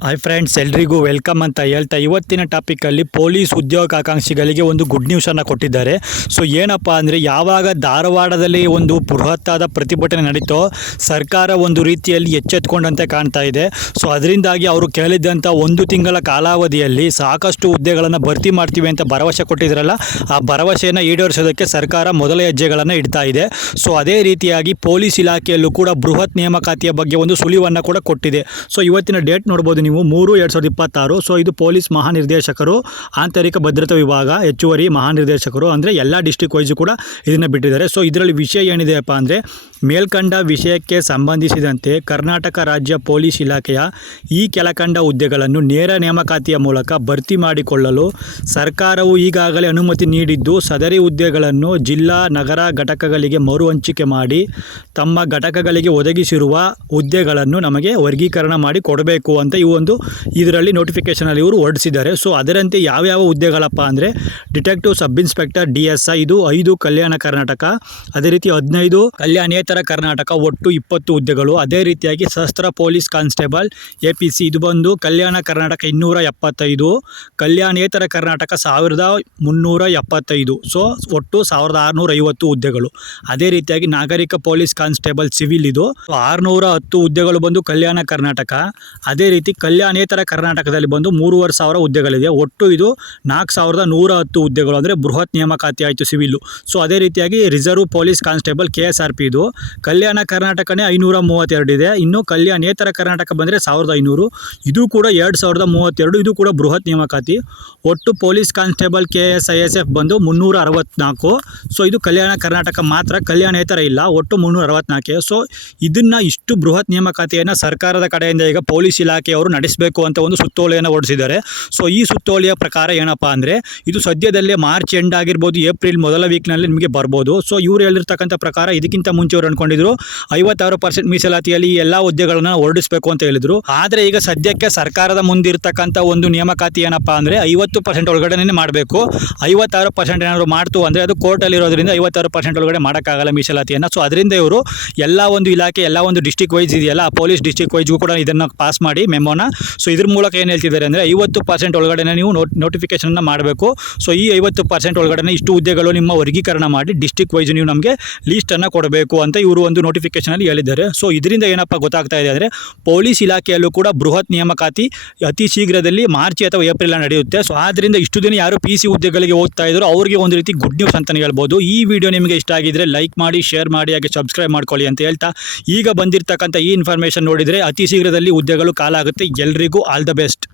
Hi friends, ಎಲ್ರಿಗೂ welcome ಅಂತ ಹೇಳ್ತಾ ಇವತ್ತಿನ ಟಾಪಿಕಲ್ಲಿ ಪೊಲೀಸ್ ಉದ್ಯೋಗಾಕಾಂಕ್ಷಿಗಳಿಗೆ ಒಂದು ಗುಡ್ ನ್ಯೂಸನ್ನು ಕೊಟ್ಟಿದ್ದಾರೆ. ಸೊ ಏನಪ್ಪ ಅಂದರೆ, ಯಾವಾಗ ಧಾರವಾಡದಲ್ಲಿ ಒಂದು ಬೃಹತ್ತಾದ ಪ್ರತಿಭಟನೆ ನಡೀತೋ ಸರ್ಕಾರ ಒಂದು ರೀತಿಯಲ್ಲಿ ಎಚ್ಚೆತ್ಕೊಂಡಂತೆ ಕಾಣ್ತಾ ಇದೆ. ಸೊ ಅದರಿಂದಾಗಿ ಅವರು ಕೇಳಿದ್ದಂಥ 1 ತಿಂಗಳ ಕಾಲಾವಧಿಯಲ್ಲಿ ಸಾಕಷ್ಟು ಹುದ್ದೆಗಳನ್ನು ಭರ್ತಿ ಮಾಡ್ತೀವಿ ಅಂತ ಭರವಸೆ ಕೊಟ್ಟಿದ್ರಲ್ಲ, ಆ ಭರವಸೆಯನ್ನು ಈಡೇರಿಸೋದಕ್ಕೆ ಸರ್ಕಾರ ಮೊದಲ ಹೆಜ್ಜೆಗಳನ್ನು ಇಡ್ತಾ ಇದೆ. ಸೊ ಅದೇ ರೀತಿಯಾಗಿ ಪೊಲೀಸ್ ಇಲಾಖೆಯಲ್ಲೂ ಕೂಡ ಬೃಹತ್ ನೇಮಕಾತಿಯ ಬಗ್ಗೆ ಒಂದು ಸುಳಿವನ್ನು ಕೂಡ ಕೊಟ್ಟಿದೆ. ಸೊ ಇವತ್ತಿನ ಡೇಟ್ ನೋಡ್ಬೋದು ನೀವು 3/2026. ಸೊ ಇದು ಪೊಲೀಸ್ ಮಹಾನಿರ್ದೇಶಕರು, ಆಂತರಿಕ ಭದ್ರತಾ ವಿಭಾಗ ಹೆಚ್ಚುವರಿ ಮಹಾನಿರ್ದೇಶಕರು, ಅಂದರೆ ಎಲ್ಲ ಡಿಸ್ಟ್ರಿಕ್ಟ್ ವೈಸು ಕೂಡ ಇದನ್ನು ಬಿಟ್ಟಿದ್ದಾರೆ. ಸೊ ಇದರಲ್ಲಿ ವಿಷಯ ಏನಿದೆಯಪ್ಪ ಅಂದರೆ, ಮೇಲ್ಕಂಡ ವಿಷಯಕ್ಕೆ ಸಂಬಂಧಿಸಿದಂತೆ ಕರ್ನಾಟಕ ರಾಜ್ಯ ಪೊಲೀಸ್ ಇಲಾಖೆಯ ಈ ಕೆಳಕಂಡ ಹುದ್ದೆಗಳನ್ನು ನೇರ ನೇಮಕಾತಿಯ ಮೂಲಕ ಭರ್ತಿ ಮಾಡಿಕೊಳ್ಳಲು ಸರ್ಕಾರವು ಈಗಾಗಲೇ ಅನುಮತಿ ನೀಡಿದ್ದು, ಸದರಿ ಹುದ್ದೆಗಳನ್ನು ಜಿಲ್ಲಾ ನಗರ ಘಟಕಗಳಿಗೆ ಮರು ಹಂಚಿಕೆ ಮಾಡಿ ತಮ್ಮ ಘಟಕಗಳಿಗೆ ಒದಗಿಸಿರುವ ಹುದ್ದೆಗಳನ್ನು ನಮಗೆ ವರ್ಗೀಕರಣ ಮಾಡಿ ಕೊಡಬೇಕು ಅಂತ ಇದರಲ್ಲಿ ನೋಟಿಫಿಕೇಷನಲ್ಲಿ ಇವರು ಹೊರಡಿಸಿದ್ದಾರೆ. ಸೊ ಅದರಂತೆ ಯಾವ್ಯಾವ ಹುದ್ದೆಗಳಪ್ಪ ಅಂದರೆ, ಡಿಟೆಕ್ಟಿವ್ ಸಬ್ ಇನ್ಸ್ಪೆಕ್ಟರ್ DSI ಇದು 5 ಕಲ್ಯಾಣ ಕರ್ನಾಟಕ, ಅದೇ ರೀತಿ 15 ಕಲ್ಯಾಣೇತರ ಕರ್ನಾಟಕ, ಒಟ್ಟು 20 ಹುದ್ದೆಗಳು. ಅದೇ ರೀತಿಯಾಗಿ ಸಶಸ್ತ್ರ ಪೊಲೀಸ್ ಕಾನ್ಸ್ಟೇಬಲ್ APC ಇದು ಬಂದು ಕಲ್ಯಾಣ ಕರ್ನಾಟಕ 275, ಕಲ್ಯಾಣೇತರ ಕರ್ನಾಟಕ 1375. ಸೊ ಒಟ್ಟು 1650 ಹುದ್ದೆಗಳು. ಅದೇ ರೀತಿಯಾಗಿ ನಾಗರಿಕ ಪೊಲೀಸ್ ಕಾನ್ಸ್ಟೇಬಲ್ ಸಿವಿಲ್ ಇದು 610 ಹುದ್ದೆಗಳು ಬಂದು ಕಲ್ಯಾಣ ಕರ್ನಾಟಕ. ಅದೇ ರೀತಿ ಕಲ್ಯಾಣೇತರ ಕರ್ನಾಟಕದಲ್ಲಿ ಬಂದು 3500 ಹುದ್ದೆಗಳಿದೆ. ಒಟ್ಟು ಇದು 4110 ಹುದ್ದೆಗಳು, ಅಂದರೆ ಬೃಹತ್ ನೇಮಕಾತಿ ಆಯಿತು ಸಿವಿಲ್ಲು. ಸೊ ಅದೇ ರೀತಿಯಾಗಿ ರಿಸರ್ವ್ ಪೊಲೀಸ್ ಕಾನ್ಸ್ಟೇಬಲ್ KSRP ಇದು ಕಲ್ಯಾಣ ಕರ್ನಾಟಕನೇ 532 ಇದೆ. ಇನ್ನು ಕಲ್ಯಾಣೇತರ ಕರ್ನಾಟಕ ಬಂದರೆ 1500, ಇದು ಕೂಡ 2032, ಇದು ಕೂಡ ಬೃಹತ್ ನೇಮಕಾತಿ. ಒಟ್ಟು ಪೊಲೀಸ್ ಕಾನ್ಸ್ಟೇಬಲ್ KSISF ಬಂದು 364. ಸೊ ಇದು ಕಲ್ಯಾಣ ಕರ್ನಾಟಕ ಮಾತ್ರ, ಕಲ್ಯಾಣೇತರ ಇಲ್ಲ, ಒಟ್ಟು 364. ಸೊ ಇದನ್ನು ಇಷ್ಟು ಬೃಹತ್ ನೇಮಕಾತಿಯನ್ನು ಸರ್ಕಾರದ ಕಡೆಯಿಂದ ಈಗ ಪೊಲೀಸ್ ಇಲಾಖೆಯವರು ನಡೆಸಬೇಕು ಅಂತ ಒಂದು ಸುತ್ತೋಲೆಯನ್ನು ಹೊರಡಿಸಿದ್ದಾರೆ. ಸೊ ಈ ಸುತ್ತೋಲೆಯ ಪ್ರಕಾರ ಏನಪ್ಪ ಅಂದರೆ, ಇದು ಸದ್ಯದಲ್ಲೇ ಮಾರ್ಚ್ ಎಂಡ್ ಆಗಿರ್ಬೋದು, ಏಪ್ರಿಲ್ ಮೊದಲ ವೀಕ್ನಲ್ಲಿ ನಿಮಗೆ ಬರ್ಬೋದು. ಸೊ ಇವರು ಹೇಳಿರ್ತಕ್ಕಂಥ ಪ್ರಕಾರ ಇದಕ್ಕಿಂತ ಮುಂಚೆ ಅವರು ಅಂದ್ಕೊಂಡಿದ್ರು 56% ಮೀಸಲಾತಿಯಲ್ಲಿ ಈ ಎಲ್ಲ ಹುದ್ದೆಗಳನ್ನು ಹೊರಡಿಸಬೇಕು ಅಂತ ಹೇಳಿದರು. ಆದರೆ ಈಗ ಸದ್ಯಕ್ಕೆ ಸರ್ಕಾರದ ಮುಂದಿರ್ತಕ್ಕಂಥ ಒಂದು ನೇಮಕಾತಿ ಏನಪ್ಪ ಅಂದರೆ 50% ಒಳಗಡೆ ಮಾಡಬೇಕು. 56% ಏನಾದರೂ ಮಾಡ್ತು ಅಂದರೆ ಅದು ಕೋರ್ಟಲ್ಲಿರೋದ್ರಿಂದ 56% ಒಳಗಡೆ ಮಾಡೋಕ್ಕಾಗಲ್ಲ ಮೀಸಲಾತಿಯನ್ನು. ಸೊ ಅದರಿಂದ ಇವರು ಎಲ್ಲ ಒಂದು ಇಲಾಖೆ, ಎಲ್ಲ ಒಂದು ಡಿಸ್ಟ್ರಿಕ್ಟ್ ವೈಸ್ ಇದೆಯಲ್ಲ, ಆ ಪೊಲೀಸ್ ಡಿಸ್ಟ್ರಿಕ್ಟ್ ವೈಸ್ಗೂ ಕೂಡ ಇದನ್ನು ಪಾಸ್ ಮಾಡಿ ಮೆಮೋನ. ಸೊ ಇದ್ರ ಮೂಲಕ ಏನು ಹೇಳ್ತಿದ್ದಾರೆ ಅಂದರೆ 50% ಒಳಗಡೆ ನೀವು ನೋಟಿಫಿಕೇಷನ್ನ ಮಾಡಬೇಕು. ಸೊ ಈ 50% ಒಳಗಡೆ ಇಷ್ಟು ಹುದ್ದೆಗಳು ನಿಮ್ಮ ವರ್ಗೀಕರಣ ಮಾಡಿ ಡಿಸ್ಟ್ರಿಕ್ಟ್ ವೈಸ್ ನೀವು ನಮಗೆ ಲೀಸ್ಟನ್ನು ಕೊಡಬೇಕು ಅಂತ ಇವರು ಒಂದು ನೋಟಿಫಿಕೇಷನಲ್ಲಿ ಹೇಳಿದ್ದಾರೆ. ಸೊ ಇದರಿಂದ ಏನಪ್ಪ ಗೊತ್ತಾಗ್ತಾ ಇದೆ ಅಂದರೆ, ಪೊಲೀಸ್ ಇಲಾಖೆಯಲ್ಲೂ ಕೂಡ ಬೃಹತ್ ನೇಮಕಾತಿ ಅತಿ ಶೀಘ್ರದಲ್ಲಿ ಮಾರ್ಚ್ ಅಥವಾ ಏಪ್ರಿಲ್ ನಡೆಯುತ್ತೆ. ಸೊ ಆದ್ದರಿಂದ ಇಷ್ಟು ದಿನ ಯಾರು PC ಹುದ್ದೆಗಳಿಗೆ ಹೋಗ್ತಾ ಇದ್ರು ಅವರಿಗೆ ಒಂದು ರೀತಿ ಗುಡ್ ನ್ಯೂಸ್ ಅಂತಲೇ ಹೇಳ್ಬೋದು. ಈ ವಿಡಿಯೋ ನಿಮಗೆ ಇಷ್ಟ ಆಗಿದ್ರೆ ಲೈಕ್ ಮಾಡಿ, ಶೇರ್ ಮಾಡಿ, ಹಾಗೆ ಸಬ್ಸ್ಕ್ರೈಬ್ ಮಾಡ್ಕೊಳ್ಳಿ ಅಂತ ಹೇಳ್ತಾ, ಈಗ ಬಂದಿರತಕ್ಕಂಥ ಈ ಇನ್ಫಾರ್ಮೇಷನ್ ನೋಡಿದರೆ ಅತಿ ಶೀಘ್ರದಲ್ಲಿ ಹುದ್ದೆಗಳು ಕಾಲಾಗುತ್ತೆ. ಎಲ್ರಿಗೂ ಆಲ್ ದ ಬೆಸ್ಟ್.